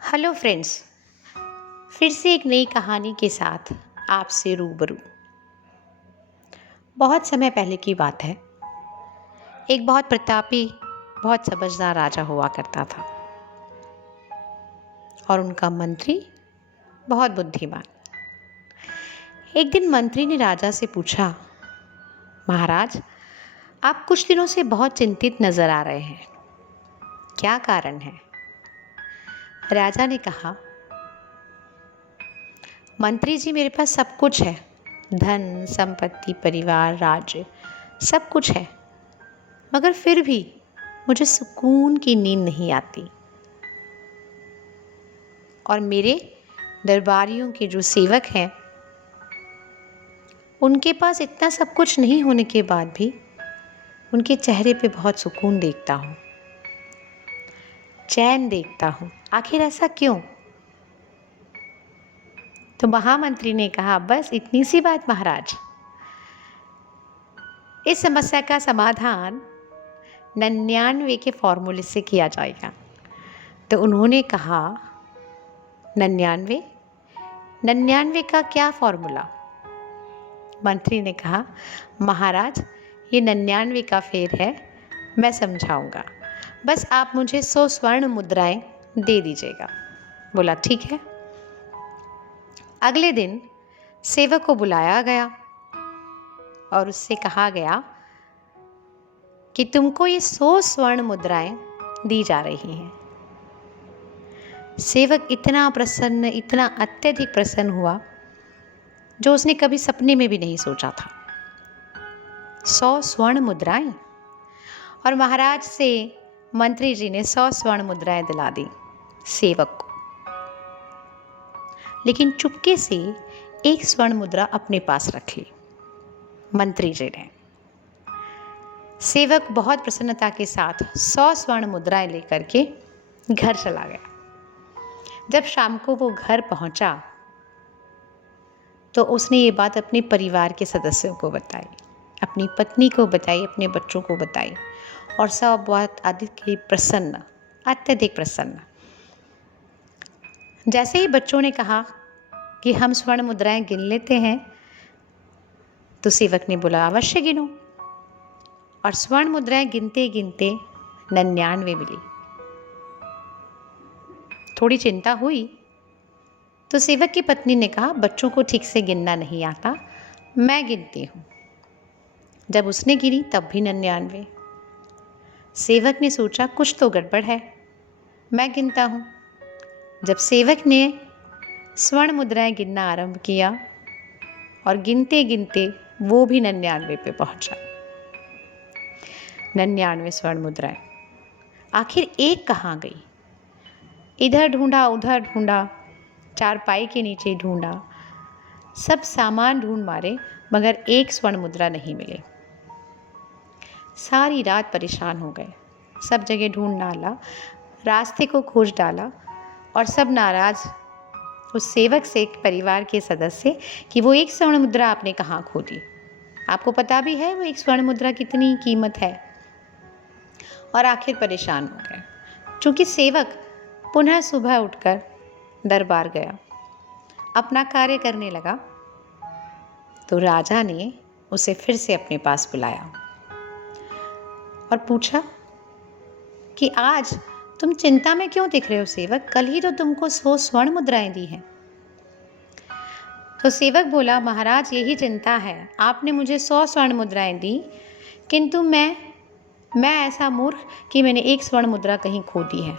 Hello friends. फिर से एक नई कहानी के साथ आपसे रूबरू। बहुत समय पहले की बात है। एक बहुत प्रतापी, बहुत समझदार राजा हुआ करता था और उनका मंत्री बहुत बुद्धिमान। एक दिन मंत्री ने राजा से पूछा, महाराज, आप कुछ दिनों से बहुत चिंतित नजर आ रहे हैं, क्या कारण है? राजा ने कहा, मंत्री जी, मेरे पास सब कुछ है, धन, संपत्ति, परिवार, राज्य, सब कुछ है, मगर फिर भी मुझे सुकून की नींद नहीं आती। और मेरे दरबारियों के जो सेवक हैं, उनके पास इतना सब कुछ नहीं होने के बाद भी उनके चेहरे पे बहुत सुकून देखता हूँ, चैन देखता हूँ। आखिर ऐसा क्यों? तो महामंत्री ने कहा, बस इतनी सी बात महाराज, इस समस्या का समाधान 99 के फॉर्मूले से किया जाएगा। तो उन्होंने कहा, 99? 99 का क्या फॉर्मूला? मंत्री ने कहा, महाराज, ये 99 का फेर है, मैं समझाऊंगा, बस आप मुझे 100 स्वर्ण मुद्राएं दे दीजिएगा। बोला, ठीक है। अगले दिन सेवक को बुलाया गया और उससे कहा गया कि तुमको ये 100 स्वर्ण मुद्राएं दी जा रही हैं। सेवक इतना प्रसन्न, इतना अत्यधिक प्रसन्न हुआ जो उसने कभी सपने में भी नहीं सोचा था। 100 स्वर्ण मुद्राएं। और महाराज से मंत्री जी ने 100 स्वर्ण मुद्राएं दिला दी सेवक को। लेकिन चुपके से एक स्वर्ण मुद्रा अपने पास रख ली मंत्री जी ने। सेवक बहुत प्रसन्नता के साथ 100 स्वर्ण मुद्राएं लेकर के घर चला गया। जब शाम को वो घर पहुंचा तो उसने ये बात अपने परिवार के सदस्यों को बताई, अपनी पत्नी को बताई, अपने बच्चों को बताई, और सब बहुत अधिक ही प्रसन्न, अत्यधिक प्रसन्न। जैसे ही बच्चों ने कहा कि हम स्वर्ण मुद्राएं गिन लेते हैं, तो सेवक ने बोला, अवश्य गिनो। और स्वर्ण मुद्राएं गिनते गिनते 99 मिली। थोड़ी चिंता हुई तो सेवक की पत्नी ने कहा, बच्चों को ठीक से गिनना नहीं आता, मैं गिनती हूँ। जब उसने गिनी तब भी 99। सेवक ने सोचा, कुछ तो गड़बड़ है, मैं गिनता हूँ। जब सेवक ने स्वर्ण मुद्राएं गिनना आरंभ किया और गिनते गिनते वो भी 99 पे पहुंचा। 99 स्वर्ण मुद्राएं। आखिर एक कहाँ गई? इधर ढूंढा, उधर ढूंढा, चारपाई के नीचे ढूंढा, सब सामान ढूंढ मारे, मगर एक स्वर्ण मुद्रा नहीं मिली। सारी रात परेशान हो गए, सब जगह ढूंढ डाला, रास्ते को खोज डाला, और सब नाराज उस सेवक से, परिवार के सदस्य, कि वो एक स्वर्ण मुद्रा आपने कहाँ खो दी। आपको पता भी है वो एक स्वर्ण मुद्रा कितनी कीमत है। और आखिर परेशान हो गए। चूंकि सेवक पुनः सुबह उठकर दरबार गया, अपना कार्य करने लगा, तो राजा ने उसे फिर से अपने पास बुलाया और पूछा कि आज तुम चिंता में क्यों दिख रहे हो सेवक? कल ही तो तुमको 100 स्वर्ण मुद्राएं दी हैं। तो सेवक बोला, महाराज, यही चिंता है, आपने मुझे 100 स्वर्ण मुद्राएं दी, किंतु मैं ऐसा मूर्ख कि मैंने एक स्वर्ण मुद्रा कहीं खो दी है,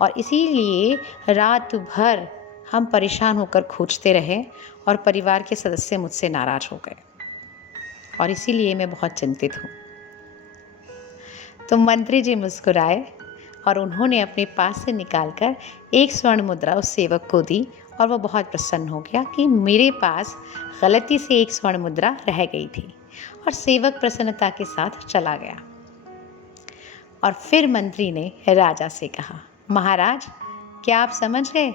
और इसीलिए रात भर हम परेशान होकर खोजते रहे और परिवार के सदस्य मुझसे नाराज हो गए, और इसीलिए मैं बहुत चिंतित हूँ। तो मंत्री जी मुस्कुराए और उन्होंने अपने पास से निकालकर एक स्वर्ण मुद्रा उस सेवक को दी, और वो बहुत प्रसन्न हो गया कि मेरे पास गलती से एक स्वर्ण मुद्रा रह गई थी। और सेवक प्रसन्नता के साथ चला गया। और फिर मंत्री ने राजा से कहा, महाराज, क्या आप समझ गए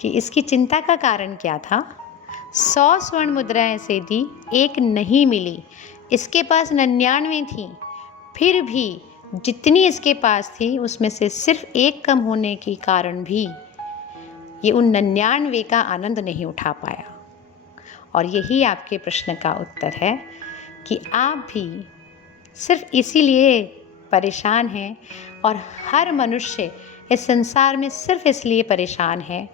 कि इसकी चिंता का कारण क्या था? 100 स्वर्ण मुद्राएं से दी, एक नहीं मिली। इसके पास 99 थी, फिर भी जितनी इसके पास थी उसमें से सिर्फ एक कम होने के कारण भी ये उन 99 का आनंद नहीं उठा पाया। और यही आपके प्रश्न का उत्तर है कि आप भी सिर्फ इसीलिए परेशान हैं और हर मनुष्य इस संसार में सिर्फ इसलिए परेशान है,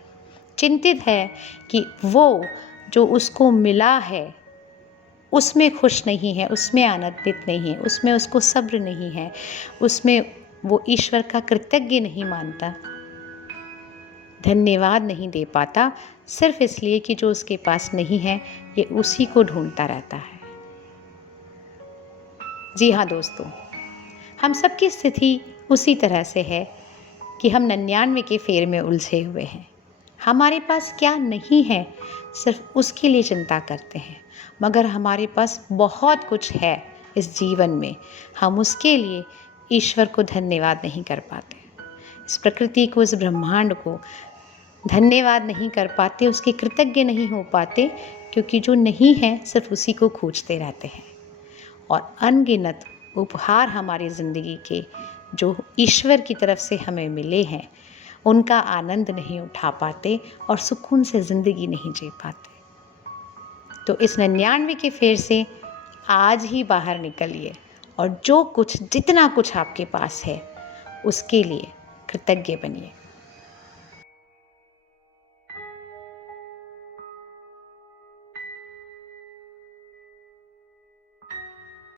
चिंतित है कि वो जो उसको मिला है उसमें खुश नहीं है, उसमें आनंदित नहीं है, उसमें उसको सब्र नहीं है, उसमें वो ईश्वर का कृतज्ञ नहीं मानता, धन्यवाद नहीं दे पाता, सिर्फ इसलिए कि जो उसके पास नहीं है ये उसी को ढूंढता रहता है। जी हाँ दोस्तों, हम सबकी स्थिति उसी तरह से है कि हम 99 के फेर में उलझे हुए हैं। हमारे पास क्या नहीं है सिर्फ उसके लिए चिंता करते हैं, मगर हमारे पास बहुत कुछ है इस जीवन में, हम उसके लिए ईश्वर को धन्यवाद नहीं कर पाते, इस प्रकृति को, इस ब्रह्मांड को धन्यवाद नहीं कर पाते, उसके कृतज्ञ नहीं हो पाते, क्योंकि जो नहीं है सिर्फ उसी को खोजते रहते हैं। और अनगिनत उपहार हमारी ज़िंदगी के जो ईश्वर की तरफ से हमें मिले हैं उनका आनंद नहीं उठा पाते और सुकून से ज़िंदगी नहीं जी पाते। तो इस 99 के फेर से आज ही बाहर निकलिए और जो कुछ, जितना कुछ आपके पास है उसके लिए कृतज्ञ बनिए।